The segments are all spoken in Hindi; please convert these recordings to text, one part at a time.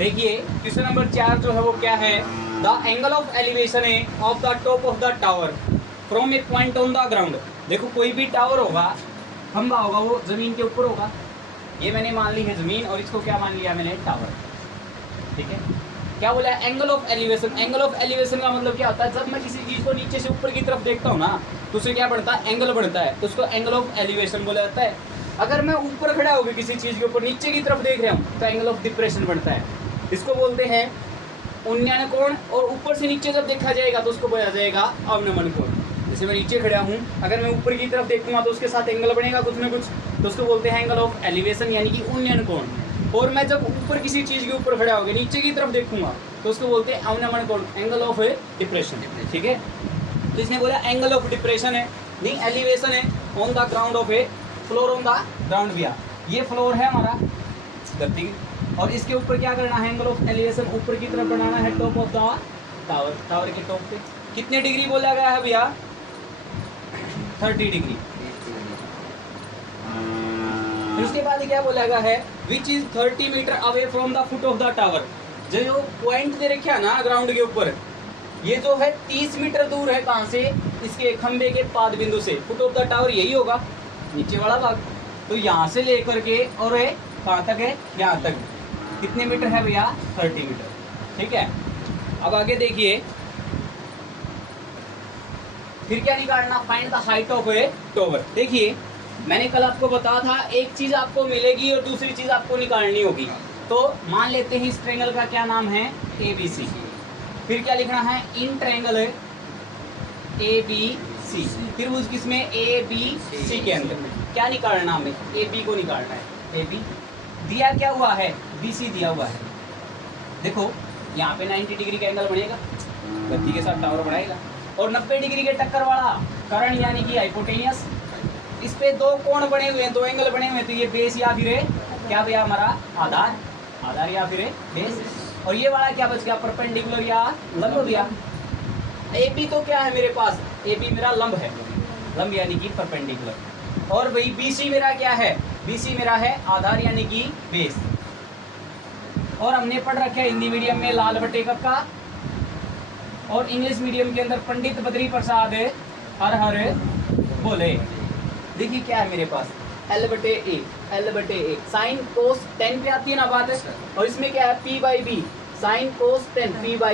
देखिए क्वेश्चन नंबर 4 जो है वो क्या है, द एंगल ऑफ एलिवेशन है of the top of the tower from A point on the ground. देखो कोई भी टावर होगा, खंबा होगा, वो जमीन के ऊपर होगा। ये मैंने मान ली है जमीन और इसको क्या मान लिया मैंने, टावर। ठीक है, क्या बोला angle of elevation. Angle of elevation का मतलब क्या होता है, जब मैं किसी चीज को नीचे से ऊपर की तरफ देखता हूँ ना तो उसे क्या बढ़ता है, एंगल बढ़ता है, तो उसको एंगल ऑफ एलिवेशन बोला जाता है। अगर मैं ऊपर खड़ा होकर किसी चीज के ऊपर नीचे की तरफ देख रहा हूँ तो एंगल ऑफ डिप्रेशन बढ़ता है, इसको बोलते हैं उन्नयन कोण। और ऊपर से नीचे जब देखा जाएगा तो उसको बोला जाएगा अवनमन कोण। जैसे मैं नीचे खड़ा हूँ, अगर मैं ऊपर की तरफ देखूंगा तो उसके साथ एंगल बनेगा कुछ ना कुछ, तो उसको बोलते हैं एंगल ऑफ एलिवेशन यानी कि उन्नयन कोण। और मैं जब ऊपर किसी चीज के ऊपर खड़ा होकर नीचे की तरफ देखूंगा तो उसको बोलते हैं अवनमन कोण, एंगल ऑफ डिप्रेशन। ठीक है, तो इसने बोला एंगल ऑफ डिप्रेशन है, नहीं एलिवेशन है on the ground of A floor on the ground भैया। ये फ्लोर है हमारा धरती, और इसके ऊपर क्या करना है, एंगल ऑफ एलिवेशन ऊपर की तरफ बनाना है top of the tower. Tower के टॉप पे कितने डिग्री बोला गया है भैया, 30 डिग्री। फिर उसके बाद क्या बोला गया है, which is 30 metre away from the foot of the tower. जो पॉइंट दे रखा है ना ग्राउंड के ऊपर, ये जो है 30 मीटर दूर है, कहाँ से, इसके खंबे के पाद बिंदु से। फुट ऑफ द टावर यही होगा, नीचे वाला भाग। तो यहाँ से लेकर के और कहाँ तक है, यहाँ तक कितने मीटर है भैया, 30 मीटर। ठीक है, अब आगे देखिए, फिर क्या निकालना, find the height of A tower. देखिए मैंने कल आपको बताया था एक चीज आपको मिलेगी और दूसरी चीज आपको निकालनी होगी। तो मान लेते हैं इस ट्रायंगल का क्या नाम है, ABC। फिर क्या लिखना है, इन ट्रायंगल ABC। फिर उस किसमें, ABC के अंदर क्या निकालना, हमें AB को निकालना है। AB दिया क्या हुआ है, BC दिया हुआ है। देखो यहाँ पे 90 डिग्री का एंगल बनेगा, गति के साथ टावर बढ़ाएगा, और 90 डिग्री के टक्कर वाला कर्ण यानी कि हाइपोटेनियस। इस पे दो कोण बने हुए हैं, दो एंगल बने हुए हैं, तो ये बेस या फिर क्या भैया हमारा आधार, आधार या फिर बेस। और ये वाला क्या बच गया, परपेंडिकुलर या लंब भैया। AB तो क्या है मेरे पास, AB मेरा लंब है, लंब यानी कि परपेंडिकुलर। और वही BC मेरा क्या है, BC मेरा है आधार यानी कि बेस। और हमने पढ़ रखा है हिंदी मीडियम में लाल बटे कक्का, और इंग्लिश मीडियम के अंदर पंडित बद्री प्रसाद हर हर बोले। देखिए क्या है मेरे पास, L बटे ए साइन कोस 10 पे आती है ना बात है, और इसमें क्या है P/B साइन कोस 10 P/B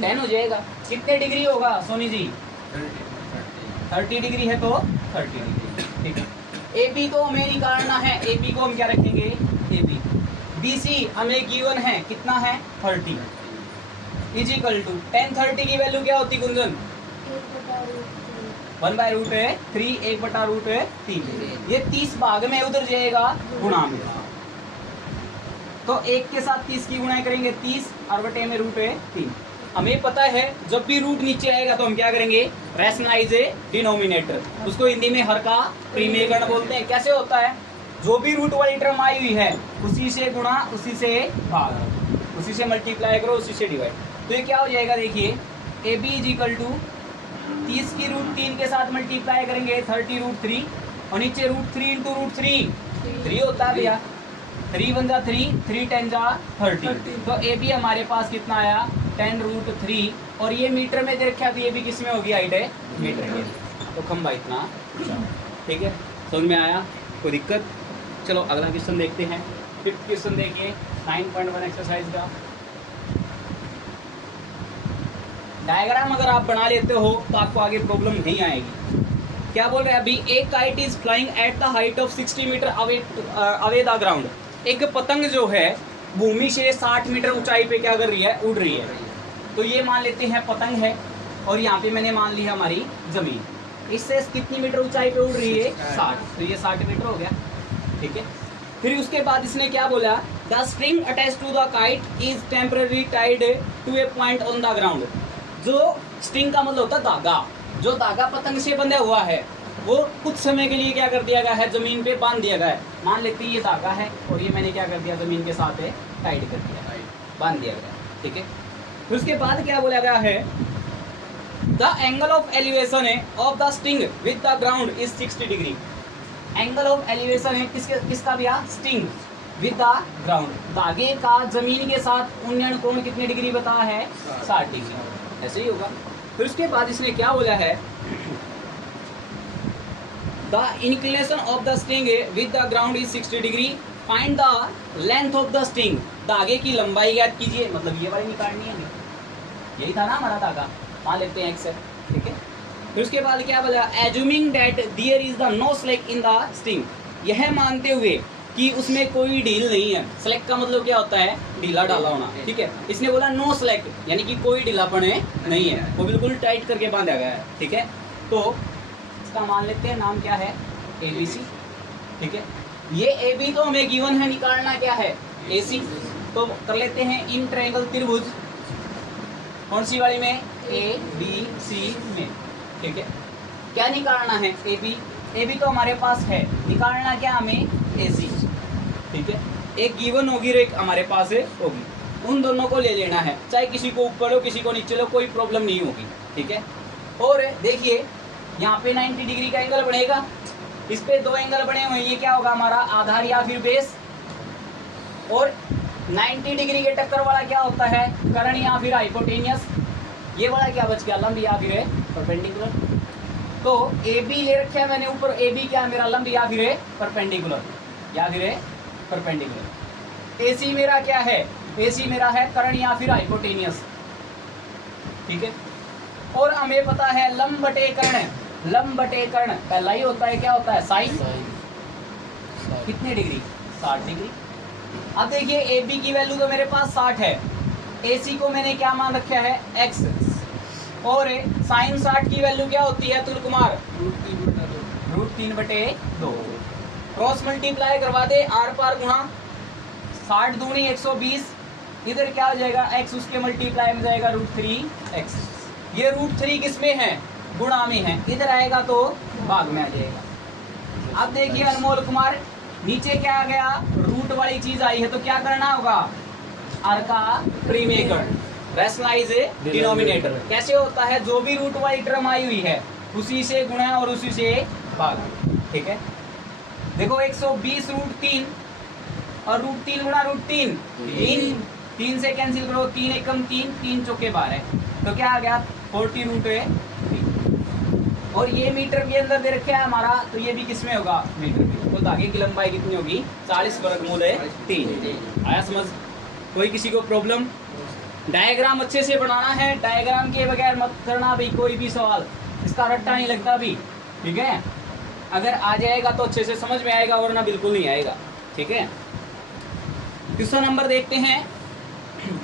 10 हो जाएगा। कितने डिग्री होगा सोनी जी, 30 डिग्री है तो 30 डिग्री। ठीक है, AB को हमें निकालना है, AB को हम क्या रखेंगे, AB। BC हमें गिवन है, कितना है 30, इज इक्वल टू 10 30 की वैल्यू क्या होती गुंजन, 1/√3, 1/√3। ये 30 भाग में उधर जाएगा गुणा में, तो 1 के साथ 30 की गुणा करेंगे 30 और बटे में √3। हमें पता है जब भी रूट नीचे आएगा तो हम क्या करेंगे, रैशनलाइज डिनोमिनेटर, उसको हिंदी में हर का परिमेयकरण बोलते हैं। कैसे होता है, जो भी रूट वाली टर्म आई हुई है उसी से गुणा, उसी से भाग, उसी से मल्टीप्लाई करो, उसी से डिवाइड। तो ये क्या हो जाएगा, देखिए AB इज इक्वल टू 30 की √3 के साथ मल्टीप्लाई करेंगे 30√3, और नीचे √3 इंटू √3 3 होता है भैया, 3 × 1 = 3, 3 × 10 = 30। तो AB हमारे पास कितना आया, 10√3। और ये मीटर में दे रखा, तो ये भी किस में होगी, हाइट है मीटर में। तो खंबा इतना। ठीक है, समझ में आया, कोई दिक्कत। चलो अगला क्वेश्चन देखते हैं। 5th क्वेश्चन देखिए 9.1 एक्सरसाइज का। डायग्राम अगर आप बना लेते हो तो आपको आगे प्रॉब्लम नहीं आएगी। क्या बोल रहे हैं अभी, एक kite is flying at the height of 60 metre away the ground. एक पतंग जो है भूमि से 60 मीटर ऊंचाई पे क्या कर रही है, उड़ रही है। तो ये मान लेते हैं पतंग है, और यहाँ पे मैंने मान ली है हमारी जमीन। इससे कितनी मीटर ऊंचाई पे उड़ रही है, 60, तो ये 60 मीटर हो गया। ठीक है, फिर उसके बाद इसने क्या बोला, the string attach to the kite is temporary tied to a point on the ground. जो स्ट्रिंग का मतलब होता है धागा, जो धागा पतंग से बंधा हुआ है वो कुछ समय के लिए क्या कर दिया गया है, जमीन पे बांध दिया गया है। मान लेते हैं ये धागा है और ये मैंने क्या कर दिया, जमीन के साथ है टाइट कर दिया, बांध दिया गया। ठीक है, उसके बाद क्या बोला गया है, द एंगल ऑफ एलिवेशन है of the string with the ground is 60 degree. Angle of elevation है किसका भैया, स्ट्रिंग विद द ग्राउंड, धागे का जमीन के साथ उन्नयन कोण कितने डिग्री बताया है? 60 डिग्री। ऐसे ही होगा। फिर उसके बाद इसने क्या बोला है? The inclination of the string with the ground is 60 degree, find the length of the string, धागे की लंबाई ज्ञात कीजिए। मतलब ये वाली निकालनी है, यही था ना हमारा धागा, मान लेते हैं x है, ठीक है। फिर उसके बाद क्या बोला? Assuming that there is the no slack in the string, यह मानते हुए कि उसमें कोई ढील नहीं है। स्लैक का मतलब क्या होता है? ढीला डाला होना, ठीक है। इसने बोला नो स्लैक, यानी कि कोई ढीलापन नहीं है, वो बिल्कुल टाइट करके बांधा गया है, ठीक है। तो इसका मान लेते हैं नाम क्या है? ABC, ठीक है। ये AB तो हमें गिवन है, निकालना क्या है? AC। तो कर लेते हैं इन ट्रायंगल त्रिभुज, कौन सी वाली में? ABC में, ठीक है। क्या निकालना है? AB तो हमारे पास है, निकालना क्या हमें? AC, ठीक है। एक गिवन होगी और एक हमारे पास होगी, उन दोनों को ले लेना है, चाहे किसी को ऊपर हो किसी को नीचे हो, कोई प्रॉब्लम नहीं होगी, ठीक है। और देखिए यहाँ पे 90 डिग्री का एंगल बनेगा, इस पे दो एंगल बने हुए हैं, ये क्या होगा हमारा? आधार या फिर बेस। और 90 डिग्री के टक्कर वाला क्या होता है? कर्ण या फिर हाइपोटेनियस। ये वाला क्या बच गया? लंब या फिर परपेंडिकुलर। तो AB ले रखा है मैंने ऊपर, AB क्या मेरा? लंब या फिर परपेंडिकुलर, या फिर परपेंडिकुलर। AC मेरा क्या है? AC मेरा है कर्ण या फिर हाइपोटेनियस, ठीक है। और हमें पता है लंब बटे कर्ण, लंब बटे कर्ण पहला ही होता है, क्या होता है? साइन। कितने डिग्री? 60 डिग्री। अब देखिए AB की वैल्यू तो मेरे पास 60 है, AC को मैंने क्या मान रखा है? x। और साइन 60 की वैल्यू क्या होती है तुल कुमार? √3/2। क्रॉस मल्टीप्लाई करवा दे, आर पार गुणा 60 दूनी 120, इधर क्या हो जाएगा? x, उसके मल्टीप्लाई में जाएगा √3x। ये √3 किस में है? गुणा में है, इधर आएगा तो भाग में आ जाएगा। अब देखिए अनमोल कुमार, नीचे क्या आ गया? रूट वाली चीज आई है, तो क्या करना होगा? आर का परिमेयकरण, रैशनलाइज डिनोमिनेटर। कैसे होता है? जो भी रूट वाली टर्म आई हुई है उसी से गुणा और उसी से भाग, ठीक है। देखो 120 √3 और √3 गुणा √3, 3 से कैंसिल करो, 3 एकम 3, 3 चौके 12, तो क्या आ गया? 40√3। और ये मीटर के अंदर दे रखा है हमारा, तो ये भी किसमें होगा? मीटर में। तो धागे की लंबाई कितनी होगी? 40√3। आया समझ? कोई किसी को प्रॉब्लम? डायग्राम अच्छे से बनाना है, डायग्राम के बगैर मत करना भाई कोई भी सवाल, इसका रट्टा नहीं लगता भी, ठीक है। अगर आ जाएगा तो अच्छे से समझ में आएगा, वरना बिल्कुल नहीं आएगा, ठीक है। क्वेश्चन नंबर देखते हैं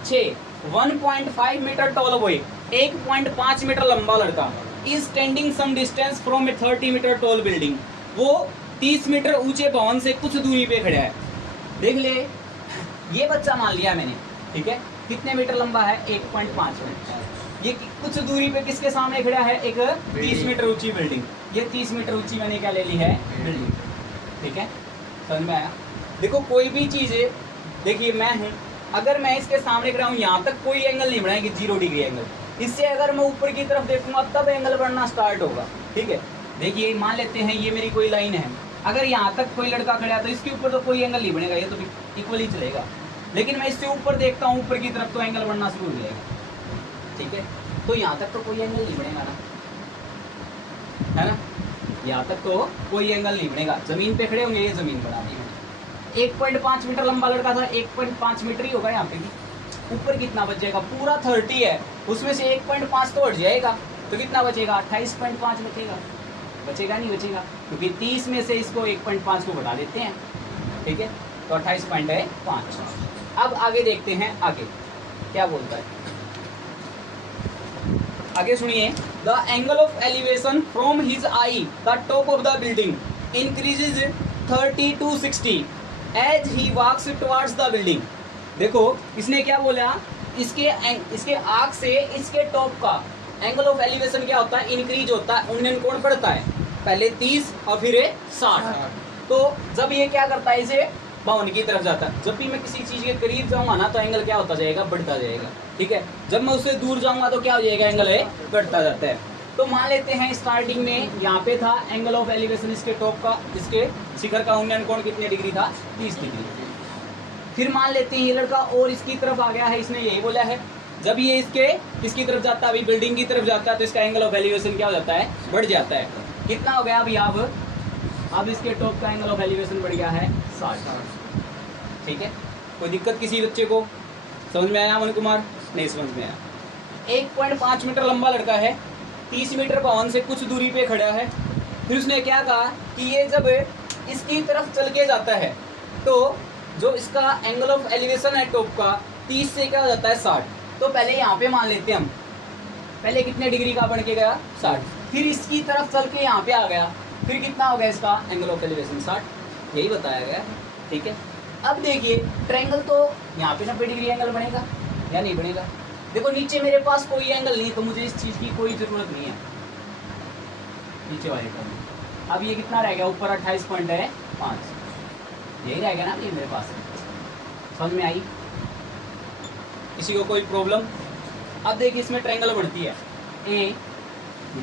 6। 1.5 मीटर टॉल बॉय, 1.5 मीटर लंबा लड़का, is standing some distance from a 30 metre tall building, वो 30 मीटर ऊंचे भवन से कुछ दूरी पे खड़ा है। देख ले, ये बच्चा मान लिया मैंने, ठीक है। कितने मीटर लंबा है? 1.5 मीटर। ये कुछ दूरी पे किसके सामने खड़ा है? एक 30 मीटर ऊंची बिल्डिंग। ये 30 मीटर ऊंची मैंने क्या ले ली है? बिल्डिंग, ठीक है। समझ में आया? देखो कोई भी चीज है, देखिए मैं हूँ, अगर मैं इसके सामने खड़ा हूँ, यहाँ तक कोई एंगल नहीं बनाएगी, 0 डिग्री एंगल। इससे अगर मैं ऊपर की तरफ देखूंगा तब एंगल बनना स्टार्ट होगा, ठीक है। देखिए मान लेते हैं ये मेरी कोई लाइन है, अगर यहाँ तक कोई लड़का खड़ा है तो इसके ऊपर तो कोई एंगल नहीं बनेगा, ये तो इक्वली चलेगा। लेकिन मैं इससे ऊपर देखता हूँ ऊपर की तरफ, तो एंगल बनना शुरू हो जाएगा, ठीक है। तो यहाँ तक तो कोई एंगल नहीं बनेगा ना, है ना। यहाँ तक तो कोई एंगल नहीं बनेगा, जमीन पे खड़े होंगे, ये जमीन बना दी मैंने। 1.5 मीटर लंबा लड़का था, 1.5 मीटर ही होगा यहाँ पे भी। ऊपर कितना बच जाएगा? पूरा 30 है, उसमें से 1.5 तो हट जाएगा, तो कितना बचेगा? 28.5 बचेगा। बचेगा नहीं बचेगा, क्योंकि 30 में से इसको 1.5 को बढ़ा देते हैं, ठीक है। तो 28.5। अब आगे देखते हैं, आगे क्या बोलता है, आगे सुनिए। The angle of elevation from his eye the top of the building increases 30 to 60 as he walks towards the building. देखो इसने क्या बोला, इसके आँख से इसके टॉप का एंगल ऑफ एलिवेशन क्या होता है? इंक्रीज होता है, उन्नयन कोण बढ़ता है, पहले 30 और फिर 60। तो जब ये क्या करता है, इसे भवन की तरफ जाता है। जब भी मैं किसी चीज के करीब जाऊंगा ना, तो एंगल क्या होता जाएगा? बढ़ता जाएगा, ठीक है। जब मैं उससे दूर जाऊंगा तो क्या हो जाएगा? एंगल है बढ़ता जाता है। तो मान लेते हैं स्टार्टिंग में यहाँ पे था एंगल ऑफ एलिवेशन इसके टॉप का, इसके शिखर का उन्नयन कोण कितने डिग्री था? 30 डिग्री। फिर मान लेते हैं ये लड़का और इसकी तरफ आ गया है, इसने यही बोला है जब ये इसके किसकी तरफ जाता है, अभी बिल्डिंग की तरफ जाता है, तो इसका एंगल ऑफ एलिवेशन क्या हो जाता है, बढ़ जाता है। कितना हो गया अभी, अब इसके टॉप का एंगल ऑफ एलिवेशन बढ़ गया है 60। ठीक है, कोई दिक्कत किसी बच्चे को? समझ में आया अमन कुमार? नहीं समझ में आया। 1.5 मीटर लंबा लड़का है, 30 मीटर पवन से कुछ दूरी पे खड़ा है। फिर उसने क्या कहा कि ये जब इसकी तरफ चल के जाता है तो जो इसका एंगल ऑफ एलिवेशन है टॉप का 30 से क्या हो जाता है 60। तो पहले यहाँ पे मान लेते हैं हम, पहले कितने डिग्री का बन के गया 60, फिर इसकी तरफ चल के यहाँ पे आ गया, फिर कितना हो गया इसका एंगल ऑफ एलिवेशन 60, यही बताया गया। ठीक है, अब देखिए ट्रायंगल तो यहाँ पे 90 डिग्री एंगल बनेगा या नहीं बनेगा? देखो नीचे मेरे पास कोई एंगल नहीं, तो मुझे इस चीज की कोई जरूरत नहीं है नीचे वाले का। अब ये कितना रह गया, ऊपर 28.5, यही रह गया ना ये मेरे पास। समझ में आई? किसी को कोई प्रॉब्लम? अब देखिए इसमें ट्रायंगल बनती है ए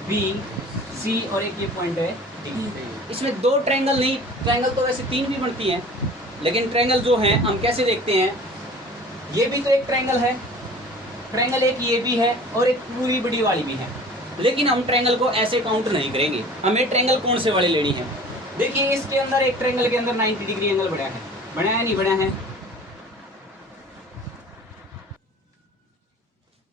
बी सी और एक ये पॉइंट है डी। इसमें 2 ट्रायंगल नहीं, ट्रायंगल तो वैसे 3 भी बनती हैं, लेकिन ट्रायंगल जो है हम कैसे देखते हैं, ये भी तो एक ट्रायंगल है, ट्रायंगल एक ये भी है और एक पूरी बड़ी वाली भी है, लेकिन हम ट्रायंगल को ऐसे काउंट नहीं करेंगे। हमें ट्रायंगल कौन से वाले लेनी है? देखिए इसके अंदर एक ट्रायंगल के अंदर 90 डिग्री एंगल बना है, नहीं बना है?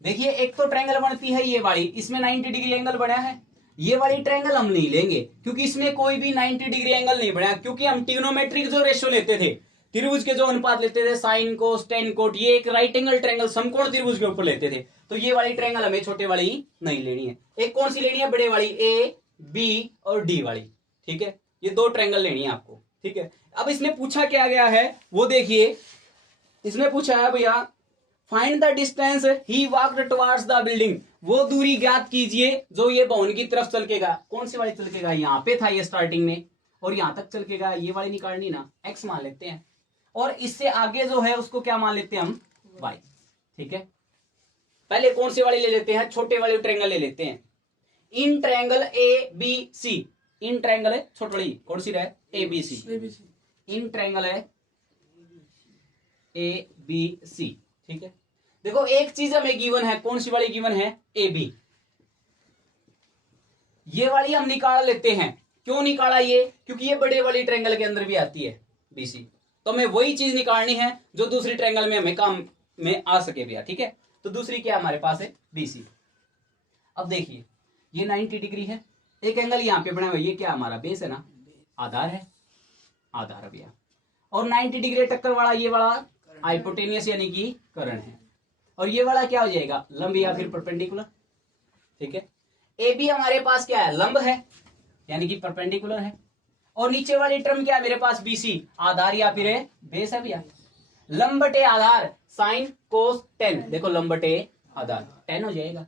देखिए एक तो ट्रायंगल बनती है ये वाली, इसमें 90 डिग्री एंगल बना है। ये वाली ट्रायंगल हम नहीं लेंगे क्योंकि इसमें कोई भी 90 डिग्री एंगल नहीं बना, क्योंकि हम ट्रिग्नोमेट्रिक जो रेशियो लेते थे, त्रिभुज के जो अनुपात लेते थे, साइन कोस टेन कोट, ये एक राइट एंगल ट्रायंगल समकोण त्रिभुज के ऊपर लेते थे। तो ये वाली ट्रायंगल हमें छोटे वाली नहीं लेनी है। एक कौन सी लेनी है? बड़े वाली, ए बी और डी वाली। ठीक है, ये 2 ट्रायंगल लेनी है आपको। ठीक है, अब इसमें पूछा क्या गया है वो देखिए, इसमें पूछा है भैया find the distance he walked towards the building, वो दूरी ज्ञात कीजिए जो ये भवन की तरफ चलकेगा। कौन सी वाली चलकेगा? यहाँ पे था ये स्टार्टिंग में और यहाँ तक चलकेगा, ये वाली निकालनी ना, एक्स मान लेते हैं, और इससे आगे जो है उसको क्या मान लेते हैं हम, वाई। ठीक है, पहले कौन सी वाली ले लेते हैं? छोटे वाले ट्रायंगल ले लेते हैं। In triangle A B C, in triangle है छोटी वाली कौन सी रहे, ए बी सी, इन ट्रायंगल है ए बी सी। ठीक है, देखो एक चीज हमें गिवन है, कौन सी वाली गिवन है? A B. ये वाली हम निकाल लेते हैं। क्यों निकाला ये? क्योंकि ये बड़े वाली ट्रायंगल के अंदर भी आती है बीसी, तो हमें वही चीज निकालनी है जो दूसरी ट्रायंगल में हमें काम में आ सके भैया। ठीक है, तो दूसरी क्या हमारे पास है? बीसी। अब देखिए ये 90 डिग्री है, एक एंगल यहाँ पे बना हुआ, ये क्या हमारा बेस है ना, आधार है, आधार भैया, और 90 डिग्री टक्कर वाला ये वाला हाइपोटेनियस यानी कि कर्ण है, और ये वाला क्या हो जाएगा? लंब या फिर परपेंडिकुलर। ठीक है, ए बी हमारे पास क्या है? लंब है यानी कि परपेंडिकुलर है, और नीचे वाली टर्म क्या है मेरे पास? बीसी, आधार या फिर बेस है भैया। लंब बटे आधार साइन कोस टेन, देखो लंब बटे आधार 10 हो जाएगा।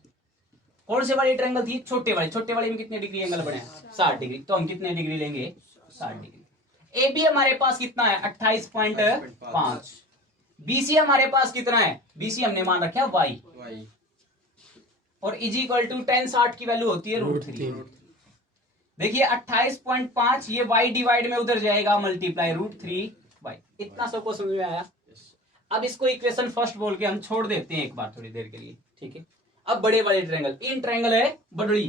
कौन से वाली ट्रायंगल थी? छोटे वाली। छोटे वाले में कितने डिग्री एंगल बने? 60 डिग्री। तो हम कितने डिग्री लेंगे? 60 डिग्री। ए बी हमारे पास कितना है? 28.5। बीसी हमारे पास कितना है? बीसी हमने मान रखा है वाई, और इज इक्वल टू 10 60 की वैल्यू होती है √3। देखिए 28.5 ये y डिवाइड में उधर जाएगा, मल्टीप्लाई √3y। इतना सबको समझ में आया? अब इसको इक्वेशन फर्स्ट बोल के हम छोड़ देते हैं एक बार थोड़ी देर के लिए। ठीक है, अब बड़े वाले ट्रायंगल, इन ट्रायंगल है बड़ड़ी,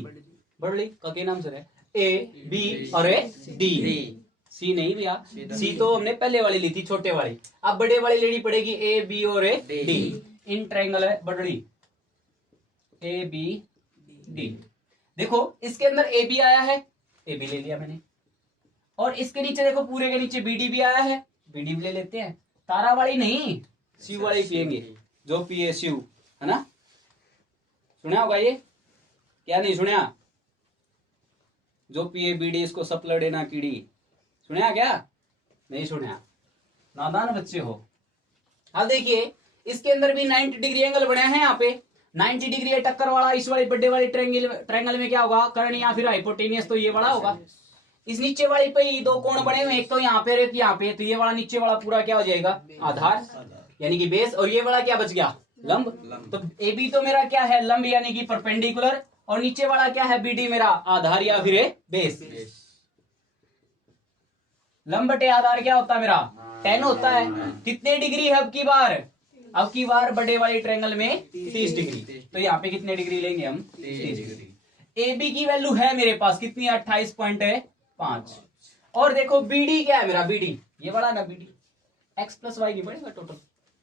बड़ड़ी का क्या नाम सर है? ए बी और ए डी। सी नहीं भैया, सी तो हमने पहले वाली ली थी छोटे वाली, अब बड़े वाली लेनी पड़ेगी ए बी और ए डी। इन ट्रायंगल है बड़ड़ी ए बी डी। देखो इसके अंदर ए बी आया है, ए बी ले लिया मैंने, और इसके नीचे देखो पूरे के नीचे बी डी भी आया है, बी डी भी ले लेते हैं। तारा वाली नहीं, शिव वाली पियेंगे, जो पिए शिव, है ना? सुना होगा ये? क्या नहीं सुना? जो पिए बीड़ी इसको सप लड़े ना कीड़ी, सुना क्या? नहीं सुना, नादान बच्चे हो। अब देखिए इसके अंदर भी 90 डिग्री एंगल बने हैं, यहाँ पे 90 डिग्री है टक्कर वाला। इस वाली बड़े वाली ट्रायंगल में क्या होगा? कर्ण या फिर हाइपोटेनियस, तो ये वाला होगा। इस नीचे वाली पे ही 2 कोण बने हुए, एक तो यहाँ पे एक यहाँ पे, तो ये वाला नीचे वाला पूरा क्या हो जाएगा? आधार यानी कि बेस, और ये वाला क्या बच गया? लंब। तो ए बी तो मेरा क्या है? लंब यानी कि परपेंडिकुलर, और नीचे वाला क्या है? बी डी मेरा आधार या फिर बेस। लंब बटे आधार क्या होता है मेरा 10 होता है। कितने डिग्री है अब की बार बड़े वाले ट्रायंगल में 30 डिग्री। तो यहाँ पे कितने डिग्री लेंगे हम 30 डिग्री। ए बी की वैल्यू है मेरे पास कितनी 28.5। और देखो बी डी क्या है मेरा बी डी ये बड़ा ना B D X plus Y नहीं बढ़ेगा टोटल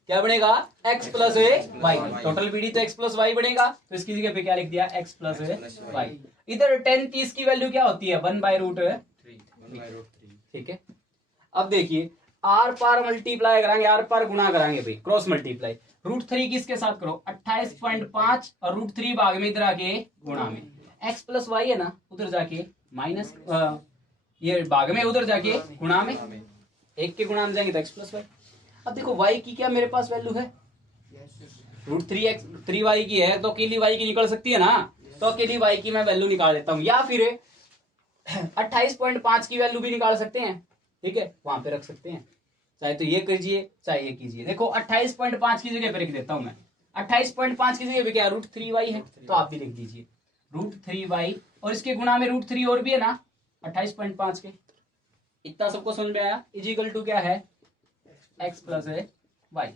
क्या बनेगा X plus Y total B D तो एक्स प्लस वाई बनेगा। तो इसकी जगह पे क्या लिख दिया एक्स प्लस वाई। इधर 10 की वैल्यू क्या होती है 1/√3। ठीक है अब देखिए आर पार मल्टीप्लाई कराएंगे आर पार गुणा कराएंगे भाई क्रॉस मल्टीप्लाई। √3 किसके साथ करो 28.5 और √3 भाग में इधर आके गुणा में एक्स प्लस वाई है ना उधर जाके माइनस ये भाग में उधर जाके गुणा में एक के गुणा में जाएंगे तो एक्स प्लस वाई। अब देखो y की क्या मेरे पास वैल्यू है √3x 3y की है तो अकेली y की निकल सकती है ना। तो अकेली y की मैं वैल्यू निकाल देता हूं या फिर 28.5 की वैल्यू भी निकाल सकते हैं। ठीक है वहां पे रख सकते हैं चाहे तो ये कीजिए चाहे ये कीजिए। देखो 28.5 की जगह पे लिख देता हूं मैं 28.5 की जगह पे क्या √3y है तो आप भी लिख दीजिए √3y और इसके गुणा में √3 और भी है ना 28.5 के। इतना सबको समझ में आया इजिकल टू क्या है एक्स प्लस वाई।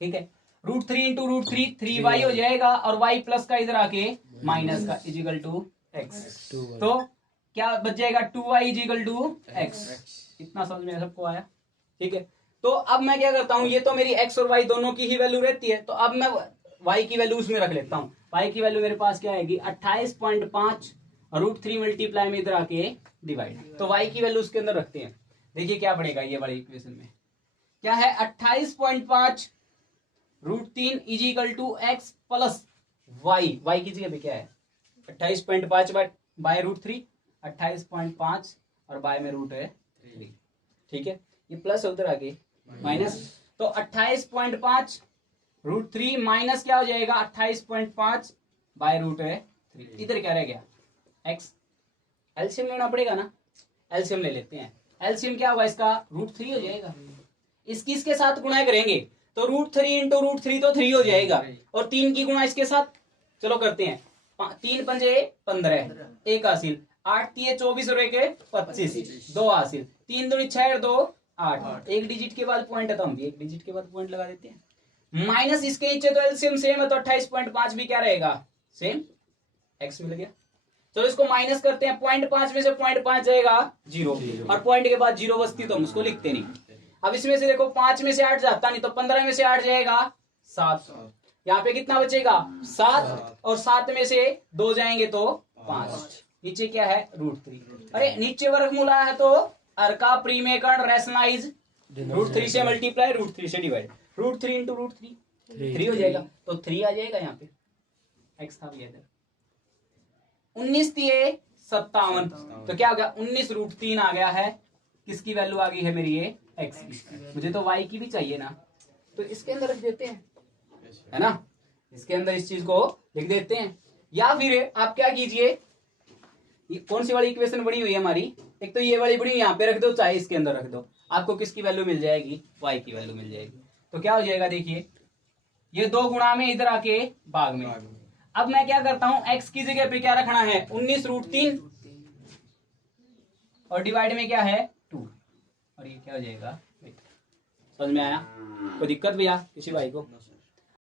ठीक है √3 इंटू √3 3y हो जाएगा और y प्लस का इधर आके माइनस का इजिकल टू एक्स। तो क्या बच जाएगा 2y इजिकल टू एक्स। इतना समझ में सबको आया। ठीक है तो अब मैं क्या करता हूं ये तो मेरी x और y दोनों की ही वैल्यू रहती है तो अब मैं y की वैल्यू उसमें रख लेता हूं। y की वैल्यू मेरे पास क्या आएगी 28.5 √3 मल्टीप्लाई में इधर आके डिवाइड। तो y की वैल्यू उसके अंदर रखते हैं। देखिए क्या पड़ेगा ये वाले इक्वेशन में क्या है 28.5 √3 equal two X plus Y. Y की जगह पे क्या है 28.5 बाय √3 28.5 और बाय में रूट है 3। ठीक है ये प्लस उधर आगे माइनस तो 28.5 √3 माइनस क्या हो जाएगा 28.5 बाय √3। इधर क्या रह गया एक्स। एलसीएम लेना पड़ेगा ना एलसीएम ले लेते हैं। एलसीएम क्या होगा इसका √3 हो जाएगा। इसके साथ गुणा करेंगे तो √3 इंटू √3 तो 3 हो जाएगा और 3 की गुणा इसके साथ चलो करते हैं 3 पंजे 15 एक हासिल 8 तिये 24 और एक 25 दो हासिल 3 दूनी 6 और 2 8 एक डिजिट के बाद पॉइंट है तो हम भी एक डिजिट के बाद पॉइंट लगा देते हैं। माइनस इसके नीचे तो एलसीएम सेम है तो 28.5 भी क्या रहेगा सेम एक्स मिल गया। चलो इसको माइनस करते हैं 0.5 में से 0.5 जाएगा 0 और पॉइंट के बाद 0 बचती तो हम उसको लिखते नहीं। अब इसमें से देखो 5 में से 8 जाता नहीं तो 15 में से 8 जाएगा 7। यहाँ पे कितना बचेगा 7 और 7 में से 2 जाएंगे तो 5। नीचे क्या है √3। अरे नीचे वर्गमूल आया है तो अर का प्रीमेकरण रैशनलाइज √3 से मल्टीप्लाई √3 से डिवाइड √3 इंटू √3 3 हो जाएगा तो 3 आ जाएगा यहाँ पे एक्स था भैया इधर 19 तिये 57 तो क्या हो गया 19 √3 आ गया है। किसकी वैल्यू आ गई है मेरी ये एक्स की। मुझे तो वाई की भी चाहिए ना तो इसके अंदर रख देते हैं है ना इसके अंदर इस चीज को लिख देते हैं। या फिर आप क्या कीजिए ये कौन सी वाली इक्वेशन बनी हुई है हमारी एक तो ये वाली बनी यहाँ पे रख दो चाहे इसके अंदर रख दो आपको किसकी वैल्यू मिल जाएगी वाई की वैल्यू मिल जाएगी। तो क्या हो जाएगा देखिए ये 2 गुणा में इधर आके भाग में। अब मैं क्या करता हूं एक्स की जगह पे क्या रखना है 19 √3 और डिवाइड में क्या है 2 और ये क्या हो जाएगा समझ में आया कोई दिक्कत भैया किसी भाई को।